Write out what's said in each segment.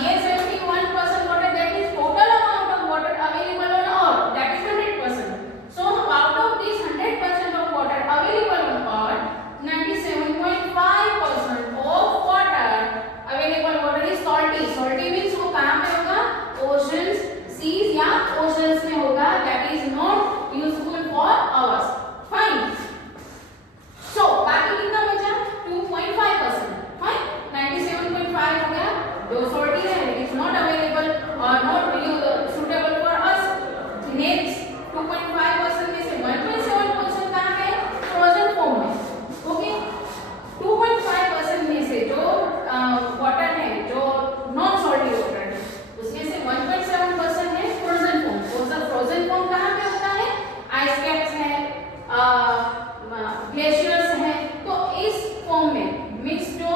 ये 71% water, that is total amount of water available on earth, that is 100%. So out of this 100% of water available on earth, 97.5% of water available water is salty. Salty means वो कहाँ पे होगा? Oceans, seas या oceans में होगा, that is not useful for us. Fine. So बाकी कितना बचा? 2.5%. Fine. 97.5 हो गया. जो salty है, it is not available or not suitable for us. Next 2.5% में से 1.7% कहाँ पे? Frozen form में. Okay. 2.5% में से जो वाटर है, जो नॉन सॉल्टी वाटर है, उसमें से 1.7% है फ्रोजन फॉर्म. फ्रोजन फॉर्म कहाँ पे होता है? आइस कैप्स है, ग्लेशियर्स है. तो इस फॉर्म में मिक्स जो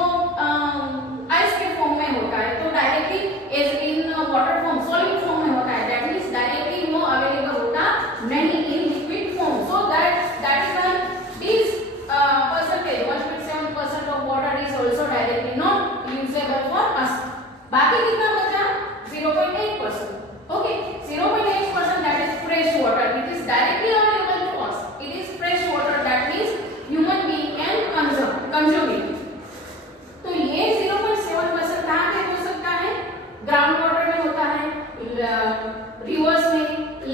आइस के फॉर्म में होता है, तो directly as in water form, solid form में होता है. दैट मींस डायरेक्टली वो अवेलेबल होता नहीं in liquid form. So that is why this percentage 1.7% of water is also directly not usable for us. बाकी कितना बचा? 0.8%. Okay, 0.8% that is fresh water. It is directly available to us. It is fresh water, that means human being can consume it. तो ये 0.7% कहाँ पे हो सकता है? ग्राउंड वाटर में होता है, रिवर्स में,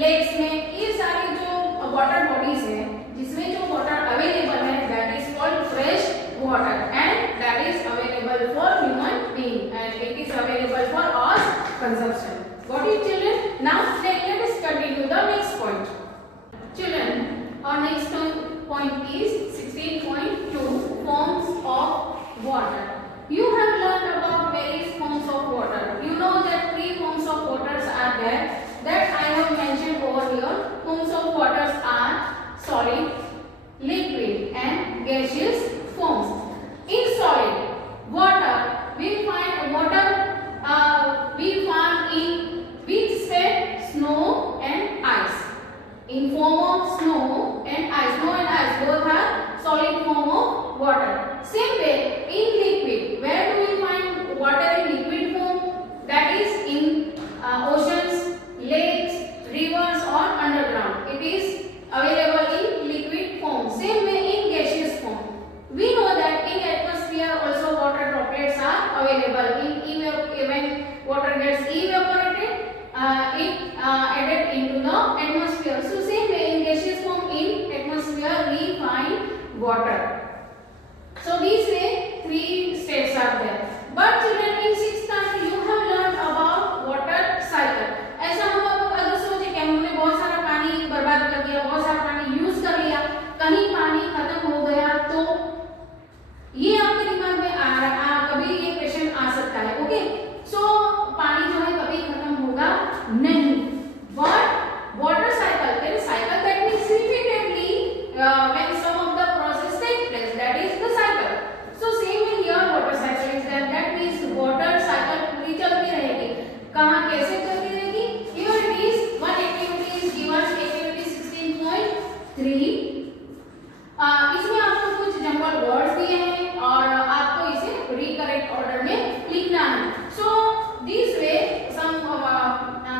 लेक्स में. ये सारी जो वाटर बॉडीज है जिसमें जो वाटर अवेलेबल है, that is called fresh water and that is available for human being and it is available for us consumption. Got it, children? Now let us continue the next point. Children, our next point is 16.2 forms of water. You have learned about various forms of water. You know that 3 forms of waters are there that I have mentioned over here. Forms of waters are solid, liquid and gaseous forms. In solid water we find in which state? Snow and ice. In form of snow and ice. Snow and ice both are solid form of water. Same way in liquid, where do we find water in liquid form? That is in oceans, lakes, rivers or underground. It is available in liquid form. Same way in gaseous form. We know that in atmosphere also water droplets are available. When water gets evaporated, it added into the atmosphere. So same way in gaseous form in atmosphere we find water. So these way 3 states are there. But children, in 6th class you have learned about water cycle. ऐसा हम अगर सोचे कि हमने बहुत सारा पानी बर्बाद कर दिया, बहुत सारा पानी यूज कर लिया, कहीं पानी खत्म हो गया, तो ये आपके दिमाग में कभी ये क्वेश्चन आ सकता है. ओके, सो पानी जो है कभी खत्म होगा नहीं. But water cycle, there is cycle that means repeatedly when some of the process take place, that is the cycle. So same in here water cycle is that means water cycle पूरी चलती रहेगी. कहाँ कैसे चलती रहेगी? Here it is one activity is given, activity 16.3. इसमें आपको कुछ जंगल वर्ड्स दिए हैं और आपको इसे रिकरेक्ट ऑर्डर में लिखना है. So this way some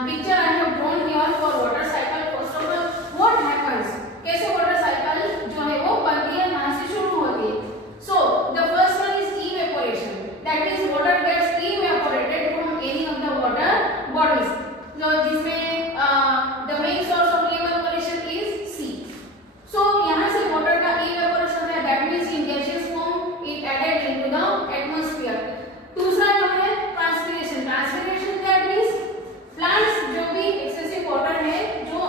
picture I have drawn here for water cycle. First of all what happens, कैसे वाटर साइकिल जो है वो बनती है, कहां से शुरू होती है. So the first one is evaporation. That means water gets evaporated from any of the water bodies. जो जिसमें the main source of evaporation is sea. So यहाँ से वाटर का इवेपोरेशन है, that means in gaseous form it added into the atmosphere. दूसरा जो है transpiration. Transpiration that means plants जो भी एक्सेसिव वाटर है जो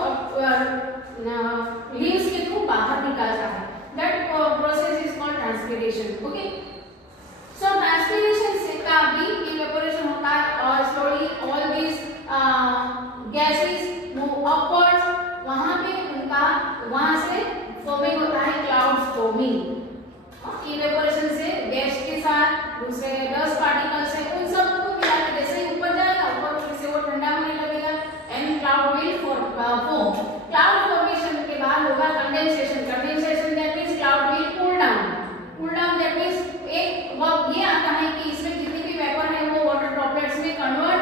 लीव्स के थ्रू बाहर निकालता है, that process is called transpiration. Okay, so transpiration से का भी इवेपोरेशन होता है और slowly all this gases move upwards. वहां पे उनका वहां से फॉर्मिंग होता है क्लाउड्स फॉर्मिंग. इवेपोरेशन से गैस के साथ दूसरे डस्ट पार्टिकल्स है, उन सब को मिला के जैसे ही ऊपर जाएगा, ऊपर से वो ठंडा होने लगेगा and cloud will form. Cloud formation के बाद होगा condensation. Condensation that means cloud will cool down. Cool down that means एक वक्त ये आता है कि इसमें जितनी भी वेपर है वो वाटर ड्रॉपलेट्स में कन्वर्ट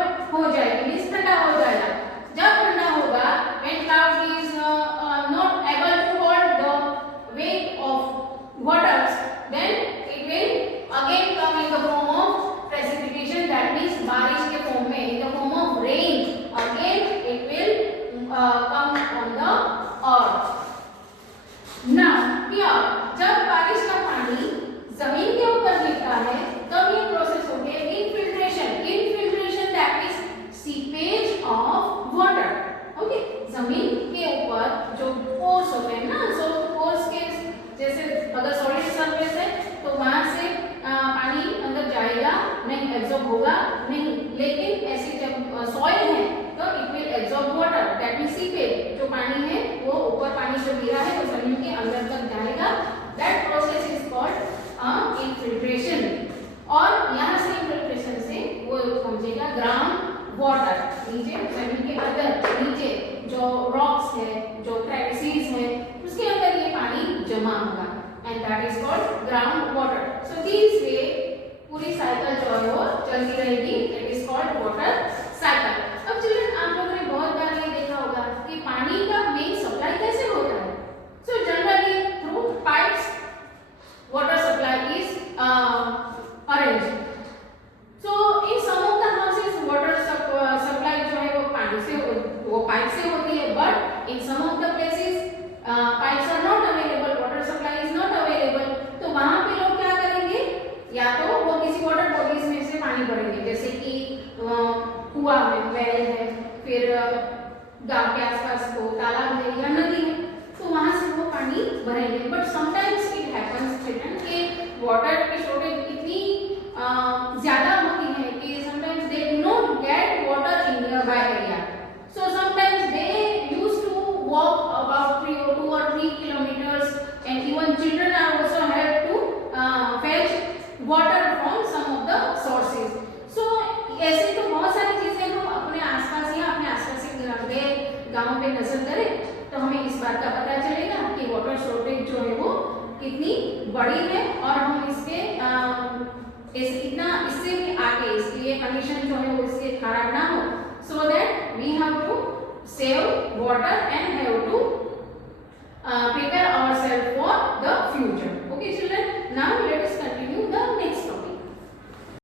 जो गिरा है वो जमीन के अंदर तक जाएगा। That process is called infiltration. और यहाँ से इनफिल्ट्रेशन से वो पहुंचेगा ग्राउंड वाटर, नीचे जमीन के अंदर, नीचे जो रॉक्स है, जो क्रेविसीज है, उसके अंदर ये पानी जमा होगा and that is called ground water. So this वे पूरी साइकिल जो है वो चलती रहेगी, it is called water cycle. अब चिल्ड्रन आप लोगों ने बहुत बार ये देखा होगा कि पानी का मेन सप्लाई कैसे होता है। So generally through pipes water supply is arranged. So in some of the houses water supply जो है वो पानी से, वो पाइप से होती है, but in some of the places pipes are not available, water supply is not available. तो वहाँ पे लोग क्या करेंगे, या तो वो किसी वाटर बॉडीज में से पानी भरेंगे, जैसे कि कुआं में वेल है, फिर गांव के आसपास को तालाब है या नदी है, तो वहाँ से वो पानी भरेंगे। But sometimes it happens children के वाटर की शॉर्टेज इतनी ज्यादा होती है कि sometimes they do not get water in nearby area. So sometimes they use to walk about 2 or 3 kilometers and even children are also have to fetch water from some of the sources. So ऐसे तो बहुत सारी चीजें हम अपने आसपास या अपने आसपास के गाँव पे नजर करें तो हमें इस बात का पता चलेगा कि वाटर शॉर्टेज जो है वो कितनी बड़ी है और हम इसके इतना इससे भी आगे इसलिए कंडीशन जो है वो इससे खराब ना हो, so that we have to save water and have to prepare ourselves for the future. Okay children, now let